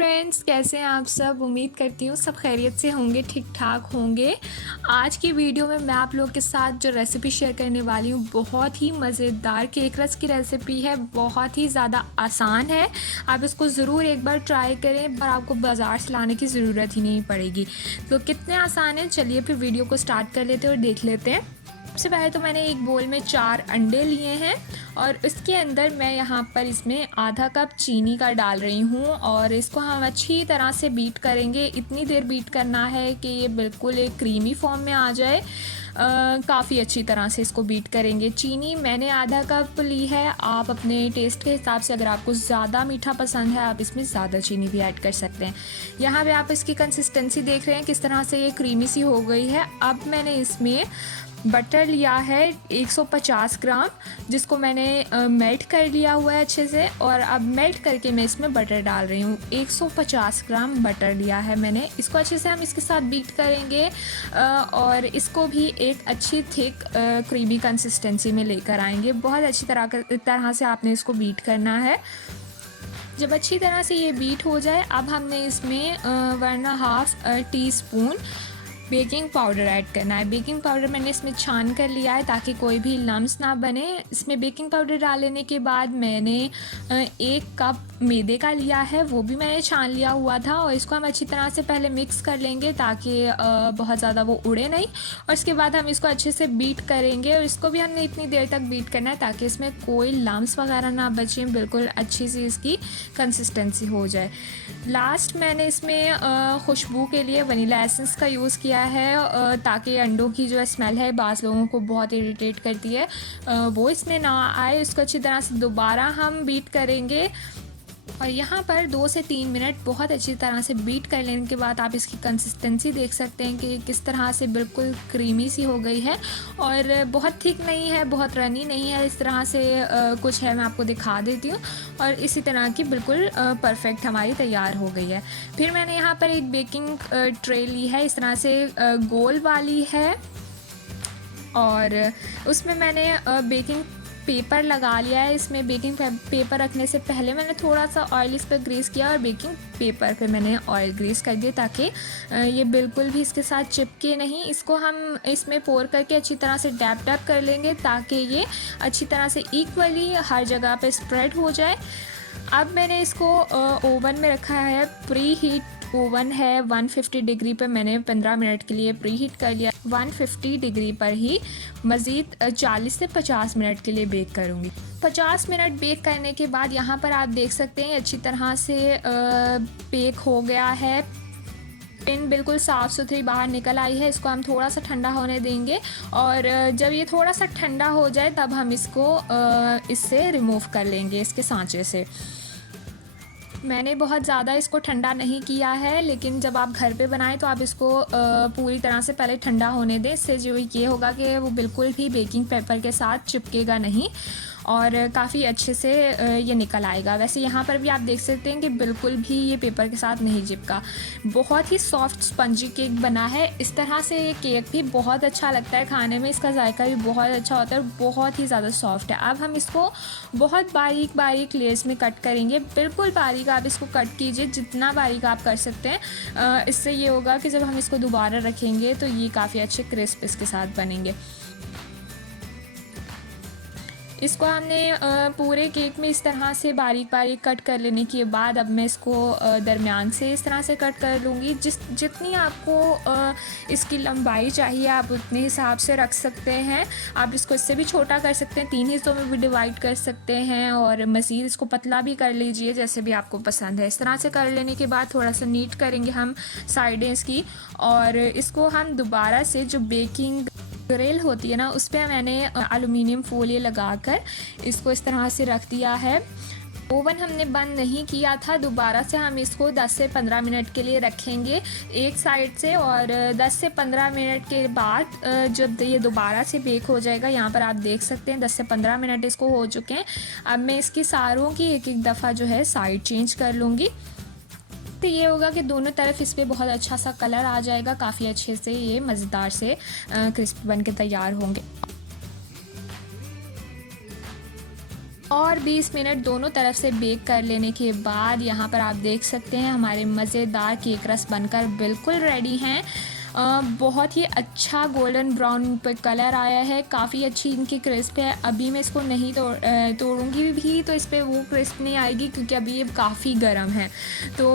Friends, कैसे हैं आप सब। उम्मीद करती हूँ सब खैरियत से होंगे, ठीक ठाक होंगे। आज की वीडियो में मैं आप लोग के साथ जो रेसिपी शेयर करने वाली हूँ बहुत ही मज़ेदार केक रस की रेसिपी है। बहुत ही ज़्यादा आसान है, आप इसको ज़रूर एक बार ट्राई करें पर आपको बाज़ार से लाने की ज़रूरत ही नहीं पड़ेगी। तो कितने आसान है, चलिए फिर वीडियो को स्टार्ट कर लेते हैं और देख लेते हैं। सबसे पहले तो मैंने एक बोल में 4 अंडे लिए हैं और इसके अंदर मैं यहाँ पर इसमें आधा कप चीनी का डाल रही हूँ और इसको हम अच्छी तरह से बीट करेंगे। इतनी देर बीट करना है कि ये बिल्कुल एक क्रीमी फॉर्म में आ जाए। काफ़ी अच्छी तरह से इसको बीट करेंगे। चीनी मैंने आधा कप ली है, आप अपने टेस्ट के हिसाब से, अगर आपको ज़्यादा मीठा पसंद है आप इसमें ज़्यादा चीनी भी ऐड कर सकते हैं। यहाँ पे आप इसकी कंसिस्टेंसी देख रहे हैं किस तरह से ये क्रीमी सी हो गई है। अब मैंने इसमें बटर लिया है 150 ग्राम, जिसको मैंने मेल्ट कर लिया हुआ है अच्छे से और अब मेल्ट करके मैं इसमें बटर डाल रही हूँ। 150 ग्राम बटर लिया है मैंने। इसको अच्छे से हम इसके साथ बीट करेंगे और इसको भी एक अच्छी थिक क्रीमी कंसिस्टेंसी में लेकर आएंगे। बहुत अच्छी तरह से आपने इसको बीट करना है। जब अच्छी तरह से ये बीट हो जाए, अब हमने इसमें 1.5 टीस्पून बेकिंग पाउडर ऐड करना है। बेकिंग पाउडर मैंने इसमें छान कर लिया है ताकि कोई भी लम्स ना बने। इसमें बेकिंग पाउडर डालने के बाद मैंने 1 कप मैदे का लिया है, वो भी मैंने छान लिया हुआ था और इसको हम अच्छी तरह से पहले मिक्स कर लेंगे ताकि बहुत ज़्यादा वो उड़े नहीं। और इसके बाद हम इसको अच्छे से बीट करेंगे और इसको भी हमने इतनी देर तक बीट करना है ताकि इसमें कोई लम्स वगैरह ना बचें, बिल्कुल अच्छी सी इसकी कंसिस्टेंसी हो जाए। लास्ट मैंने इसमें खुशबू के लिए वनीला एसेंस का यूज़ किया है ताकि अंडों की जो स्मेल है बाज़ लोगों को बहुत इरिटेट करती है, वो इसमें ना आए। इसको अच्छी तरह से दोबारा हम बीट करेंगे और यहाँ पर 2 से 3 मिनट बहुत अच्छी तरह से बीट कर लेने के बाद आप इसकी कंसिस्टेंसी देख सकते हैं कि किस तरह से बिल्कुल क्रीमी सी हो गई है और बहुत थिक नहीं है, बहुत रनी नहीं है। इस तरह से कुछ है, मैं आपको दिखा देती हूँ। और इसी तरह की बिल्कुल परफेक्ट हमारी तैयार हो गई है। फिर मैंने यहाँ पर एक बेकिंग ट्रे ली है, इस तरह से गोल वाली है और उसमें मैंने बेकिंग पेपर लगा लिया है। इसमें बेकिंग पेपर रखने से पहले मैंने थोड़ा सा ऑयल इस पर ग्रीस किया और बेकिंग पेपर पे मैंने ऑयल ग्रीस कर दिया ताकि ये बिल्कुल भी इसके साथ चिपके नहीं। इसको हम इसमें पोर करके अच्छी तरह से डैप डैप कर लेंगे ताकि ये अच्छी तरह से इक्वली हर जगह पे स्प्रेड हो जाए। अब मैंने इसको ओवन में रखा है। प्री हीट ओवन है 150 डिग्री पर, मैंने 15 मिनट के लिए प्री हीट कर लिया। 150 डिग्री पर ही मज़ीद 40 से 50 मिनट के लिए बेक करूँगी। 50 मिनट बेक करने के बाद यहाँ पर आप देख सकते हैं अच्छी तरह से बेक हो गया है। पिन बिल्कुल साफ़ सुथरी बाहर निकल आई है। इसको हम थोड़ा सा ठंडा होने देंगे और जब ये थोड़ा सा ठंडा हो जाए तब हम इसको इससे रिमूव कर लेंगे, इसके सांचे से। मैंने बहुत ज़्यादा इसको ठंडा नहीं किया है, लेकिन जब आप घर पे बनाएं तो आप इसको पूरी तरह से पहले ठंडा होने दें। इससे जो ये होगा कि वो बिल्कुल भी बेकिंग पेपर के साथ चिपकेगा नहीं और काफ़ी अच्छे से ये निकल आएगा। वैसे यहाँ पर भी आप देख सकते हैं कि बिल्कुल भी ये पेपर के साथ नहीं चिपका। बहुत ही सॉफ्ट स्पंजी केक बना है। इस तरह से ये केक भी बहुत अच्छा लगता है खाने में, इसका जायका भी बहुत अच्छा होता है, बहुत ही ज़्यादा सॉफ्ट है। अब हम इसको बहुत बारीक बारीक लेयर्स में कट करेंगे। बिल्कुल बारीक आप इसको कट कीजिए, जितना बारीक आप कर सकते हैं। इससे ये होगा कि जब हम इसको दोबारा रखेंगे तो ये काफ़ी अच्छे क्रिस्प इसके साथ बनेंगे। इसको हमने पूरे केक में इस तरह से बारीक बारीक कट कर लेने के बाद अब मैं इसको दरमियान से इस तरह से कट कर लूँगी। जितनी आपको इसकी लंबाई चाहिए आप उतने हिसाब से रख सकते हैं। आप इसको इससे भी छोटा कर सकते हैं, 3 हिस्सों में भी डिवाइड कर सकते हैं और मज़ीद इसको पतला भी कर लीजिए, जैसे भी आपको पसंद है। इस तरह से कर लेने के बाद थोड़ा सा नीट करेंगे हम साइडें इसकी और इसको हम दोबारा से जो बेकिंग ग्रिल होती है ना, उस पर मैंने एलुमिनियम फोलिए लगाकर इसको इस तरह से रख दिया है। ओवन हमने बंद नहीं किया था। दोबारा से हम इसको 10 से 15 मिनट के लिए रखेंगे एक साइड से और 10 से 15 मिनट के बाद जब ये दोबारा से बेक हो जाएगा, यहाँ पर आप देख सकते हैं 10 से 15 मिनट इसको हो चुके हैं। अब मैं इसकी सारों की एक एक दफ़ा जो है साइड चेंज कर लूँगी। तो ये होगा कि दोनों तरफ इस पर बहुत अच्छा सा कलर आ जाएगा, काफ़ी अच्छे से ये मज़ेदार से क्रिस्प बन के तैयार होंगे। और 20 मिनट दोनों तरफ से बेक कर लेने के बाद यहाँ पर आप देख सकते हैं हमारे मज़ेदार केक रस बनकर बिल्कुल रेडी हैं। बहुत ही अच्छा गोल्डन ब्राउन पर कलर आया है, काफ़ी अच्छी इनकी क्रिस्प है। अभी मैं इसको नहीं तोड़ूंगी भी तो इस पर वो क्रिस्प नहीं आएगी क्योंकि अभी ये काफ़ी गर्म है। तो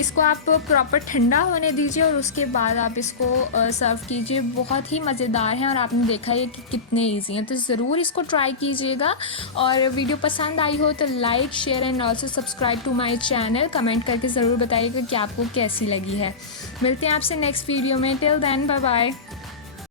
इसको आप प्रॉपर ठंडा होने दीजिए और उसके बाद आप इसको सर्व कीजिए। बहुत ही मज़ेदार है और आपने देखा है कि कितने ईजी हैं, तो ज़रूर इसको ट्राई कीजिएगा। और वीडियो पसंद आई हो तो like share and also subscribe to my channel. Comment करके ज़रूर बताइएगा कि आपको कैसी लगी है। मिलते हैं आपसे नेक्स्ट वीडियो में। Till then bye bye.